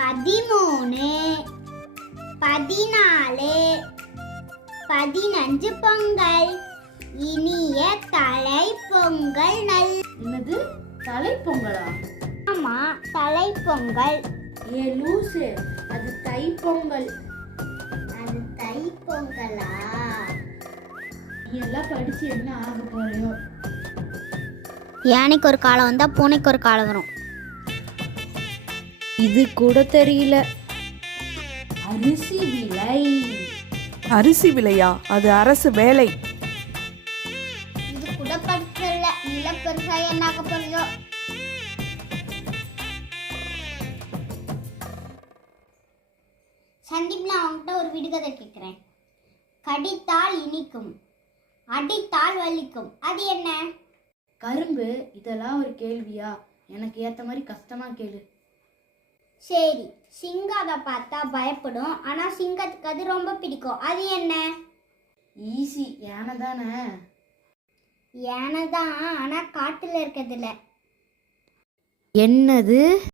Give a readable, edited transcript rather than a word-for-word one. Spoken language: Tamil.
13 14 15 பொங்கல். இனிய தலை பொங்கல் நல். என்னது தலை பொங்கலா? ஆமா, தலை பொங்கல். ஏ லூசு, அது தை பொங்கல். அது தை பொங்கலா? நீ எல்லாம் படிச்சு என்ன ஆக போறியோ? யானைக்கு ஒரு காலம் வந்தா பூனைக்கு ஒரு காலம் வரும். இது கூட தெரியல. அரிசி விலை. அரிசி விலையா? அது அரசு வேலை. இது கூட படிக்கல. நில பெருசா என்ன ஆக போறியோ? சந்தீப், நான் அவன்கிட்ட ஒரு விடுகதை கேட்கிறேன். கடித்தால் இனிக்கும், அடித்தால் வலிக்கும், அது என்ன? கரும்பு. இதெல்லாம் ஒரு கேள்வியா? எனக்கு ஏத்த மாதிரி கஷ்டமா கேளு. சரி, சிங்கம் அதை பார்த்தா பயப்படும், ஆனா சிங்கத்துக்கு அது ரொம்ப பிடிக்கும், அது என்ன? ஈஸி, யானை தானே. யானை தான், ஆனா காட்டுல இருக்கிறது இல்ல. என்னது?